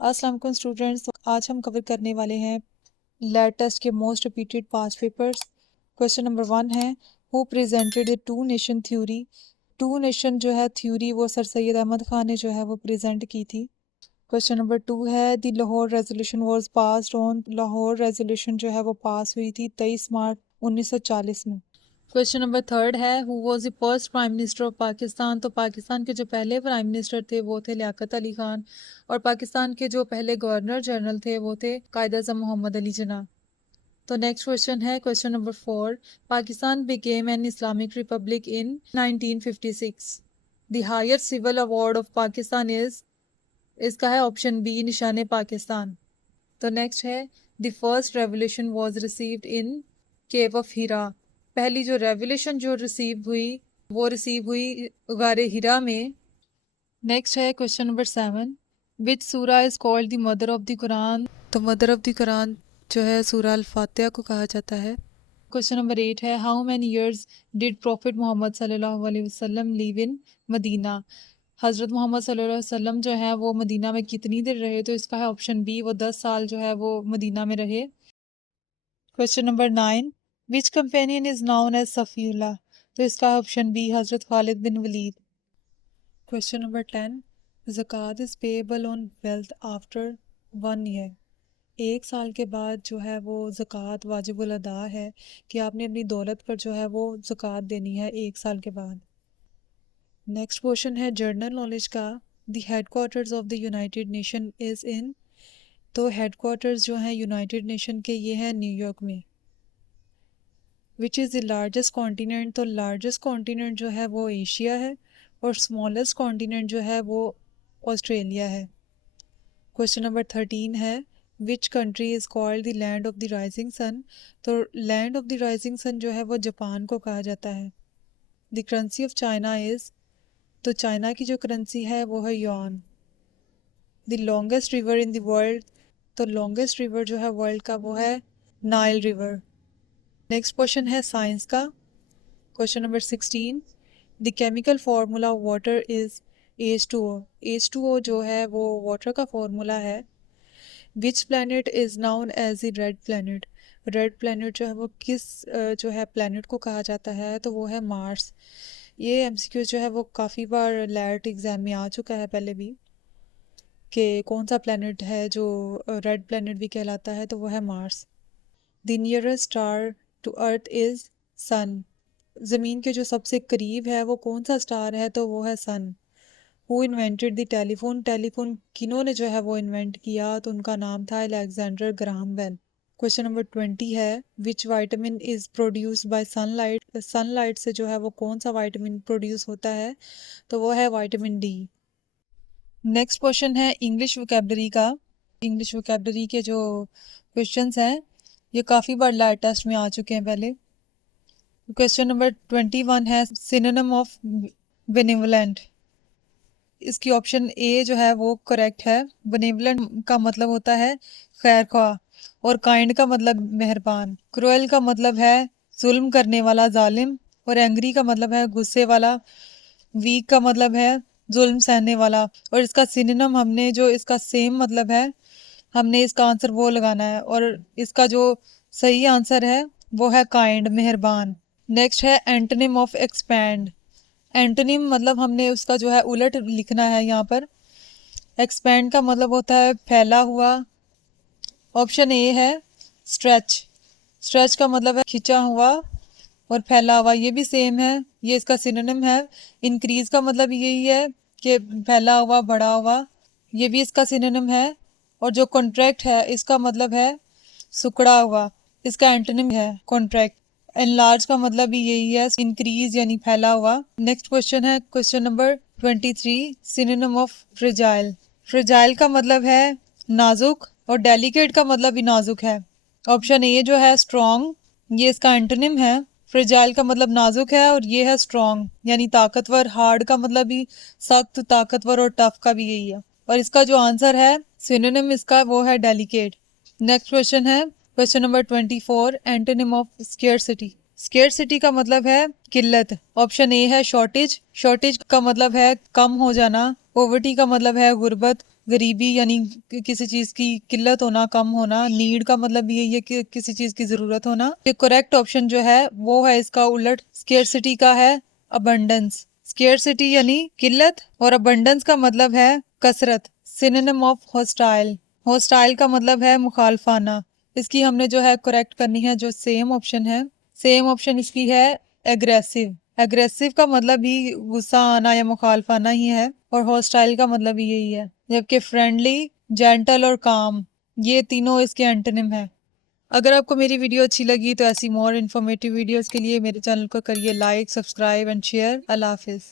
अस्सलाम वालेकुम स्टूडेंट्स। तो आज हम कवर करने वाले हैं लेटेस्ट के most repeated past papers. Question number 1 है, who presented the two nation theory. Two nation जो है थ्योरी वो सर सैयद अहमद खान ने जो है वो प्रेजेंट की थी। क्वेश्चन नंबर 2 है, the Lahore resolution was passed on. Lahore resolution जो है वो पास हुई थी 23 मार्च 1940 में। क्वेश्चन नंबर 3 है, who was the first prime minister of Pakistan. तो पाकिस्तान के जो पहले प्राइम मिनिस्टर थे वो थे लियाकत अली खान, और पाकिस्तान के जो पहले गवर्नर जनरल थे वो थे कायद आज़म मोहम्मद अली जिन्ना। तो नेक्स्ट क्वेश्चन है, question number 4, Pakistan became an Islamic republic in 1956। The highest civil award of Pakistan is, इसका है ऑप्शन बी निशान पाकिस्तान। तो नेक्स्ट है, the first revolution was received in cave of Hira. पहली जो रेवोल्यूशन जो रिसीव हुई वो रिसीव हुई गारे हीरा में। नेक्स्ट है क्वेश्चन नंबर 7, विच सूरा is called the mother of the Quran. तो मदर ऑफ द कुरान जो है सूरा अल फातिहा को कहा जाता है। क्वेश्चन नंबर 8 है, how many years did prophet Muhammad सल्लल्लाहु अलैहि वसल्लम लिव इन मदीना। हज़रत मोहम्मद सल्लल्लाहु अलैहि वसल्लम जो है वो मदीना में कितनी देर रहे। तो इसका है ऑप्शन बी, वो 10 साल जो है वो मदीना में रहे। Question number 9, which companion is known as Safiullah. तो इसका option B, Hazrat Khalid bin Walid. Question number 10, zakat is payable on wealth after 1 year. 1 साल के बाद जो है वो ज़कात वाजिबुल अदा है कि आपने अपनी दौलत पर जो है वो ज़कात देनी है 1 साल के बाद। नेक्स्ट क्वेश्चन है जनरल नॉलेज का, the headquarters of the United nation is in. तो हेडक्वार्टर्स जो हैं यूनाइटेड नेशन के ये हैं न्यूयॉर्क में। Which is the largest continent. तो लार्जेस्ट कॉन्टिनेंट जो है वो एशिया है, और स्मॉलेस्ट कॉन्टिनेंट जो है वो ऑस्ट्रेलिया है। क्वेश्चन नंबर 13 है, which country is called the land of the rising sun. तो land of the rising sun जो है वो जापान को कहा जाता है। The currency of China is. तो चाइना की जो करेंसी है वो है yuan. The longest river in the world. तो लॉन्गेस्ट रिवर जो है वर्ल्ड का वो है नाइल रिवर। नेक्स्ट क्वेश्चन है साइंस का। Question number 16, the chemical formula of water is H2O। H2O जो है वो वाटर का फार्मूला है। Which planet is known as the red planet. Red planet जो है वो किस जो है प्लैनेट को कहा जाता है। तो वो है मार्स। ये MCQ जो है वो काफ़ी बार लैट एग्ज़ाम में आ चुका है पहले भी, कि कौन सा प्लैनेट है जो रेड प्लैनेट भी कहलाता है। तो वो है Mars. The nearest star to Earth is sun. ज़मीन के जो सबसे करीब है वो कौन सा स्टार है। तो वो है sun. Who invented the telephone. Telephone किन्होंने जो है वो इन्वेंट किया। तो उनका नाम था Alexander Graham Bell. Question number 20 है, which vitamin is produced by sunlight. Sunlight से जो है वो कौन सा वाइटामिन प्रोड्यूस होता है। तो वो है वाइटामिन डी। नेक्स्ट क्वेश्चन है इंग्लिश वोकैबलरी का। इंग्लिश वोकैबलरी के जो क्वेश्चंस हैं ये काफ़ी बार लैट टेस्ट में आ चुके हैं पहले। क्वेश्चन नंबर 21 है, सिनोनिम ऑफ बेनिवोलेंट। इसकी ऑप्शन ए जो है वो करेक्ट है। बेनिवोलेंट का मतलब होता है खैर ख्वाह, और काइंड का मतलब मेहरबान। क्रूएल का मतलब है जुल्म करने वाला, जालिम, और एंग्री का मतलब है गुस्से वाला। वीक का मतलब है जुल्म सहने वाला। और इसका सिनोनिम हमने जो इसका सेम मतलब है हमने इसका आंसर वो लगाना है, और इसका जो सही आंसर है वो है काइंड, मेहरबान। नेक्स्ट है एंटोनिम ऑफ एक्सपैंड। एंटोनिम मतलब हमने उसका जो है उलट लिखना है यहाँ पर। एक्सपैंड का मतलब होता है फैला हुआ। ऑप्शन ए है स्ट्रेच। स्ट्रेच का मतलब है खिंचा हुआ और फैला हुआ, ये भी सेम है, ये इसका सिनोनिम है। इंक्रीज का मतलब यही है कि फैला हुआ, बढ़ा हुआ, ये भी इसका सिनोनिम है। और जो कॉन्ट्रैक्ट है इसका मतलब है सुकड़ा हुआ, इसका एंटोनिम है कॉन्ट्रैक्ट। एनलार्ज का मतलब भी यही है, इंक्रीज यानी फैला हुआ। नेक्स्ट क्वेश्चन है question number 23, synonym of fragile. Fragile का मतलब है नाजुक, और डेलिकेट का मतलब भी नाजुक है। ऑप्शन ए जो है स्ट्रॉन्ग, ये इसका एंटोनिम है। फ्रेजाइल का मतलब नाजुक है और ये है स्ट्रॉन्ग यानी ताकतवर। हार्ड का मतलब भी सख्त, ताकतवर, और टफ का भी यही है। और इसका जो आंसर है सिनोनिम इसका वो है डेलिकेट। नेक्स्ट क्वेश्चन है question number 24, antonym of scarcity. Scarcity का मतलब है किल्लत। ऑप्शन ए है शॉर्टेज। शॉर्टेज का मतलब है कम हो जाना। पॉवर्टी का मतलब है गुर्बत। गरीबी यानी किसी चीज़ की किल्लत होना, कम होना। नीड का मतलब भी यही है कि किसी चीज़ की ज़रूरत होना। ये करेक्ट ऑप्शन जो है वो है इसका उलट, स्केर्सिटी का है अबंडेंस। स्केर्सिटी यानी किल्लत और अबंडेंस का मतलब है कसरत। Synonym of hostile. हॉस्टाइल का मतलब है मुखालफाना। इसकी हमने जो है करेक्ट करनी है, जो सेम ऑप्शन है। सेम ऑप्शन इसकी है एग्रेसिव। एग्रेसिव का मतलब ही गुस्सा आना या मुखालफाना ही है और हॉस्टाइल का मतलब भी यही है। जबकि फ्रेंडली, जेंटल और काम ये तीनों इसके एंटोनिम है। अगर आपको मेरी वीडियो अच्छी लगी तो ऐसी मोर इन्फॉर्मेटिव वीडियोस के लिए मेरे चैनल को करिए लाइक, सब्सक्राइब एंड शेयर। अल्लाह हाफिज़।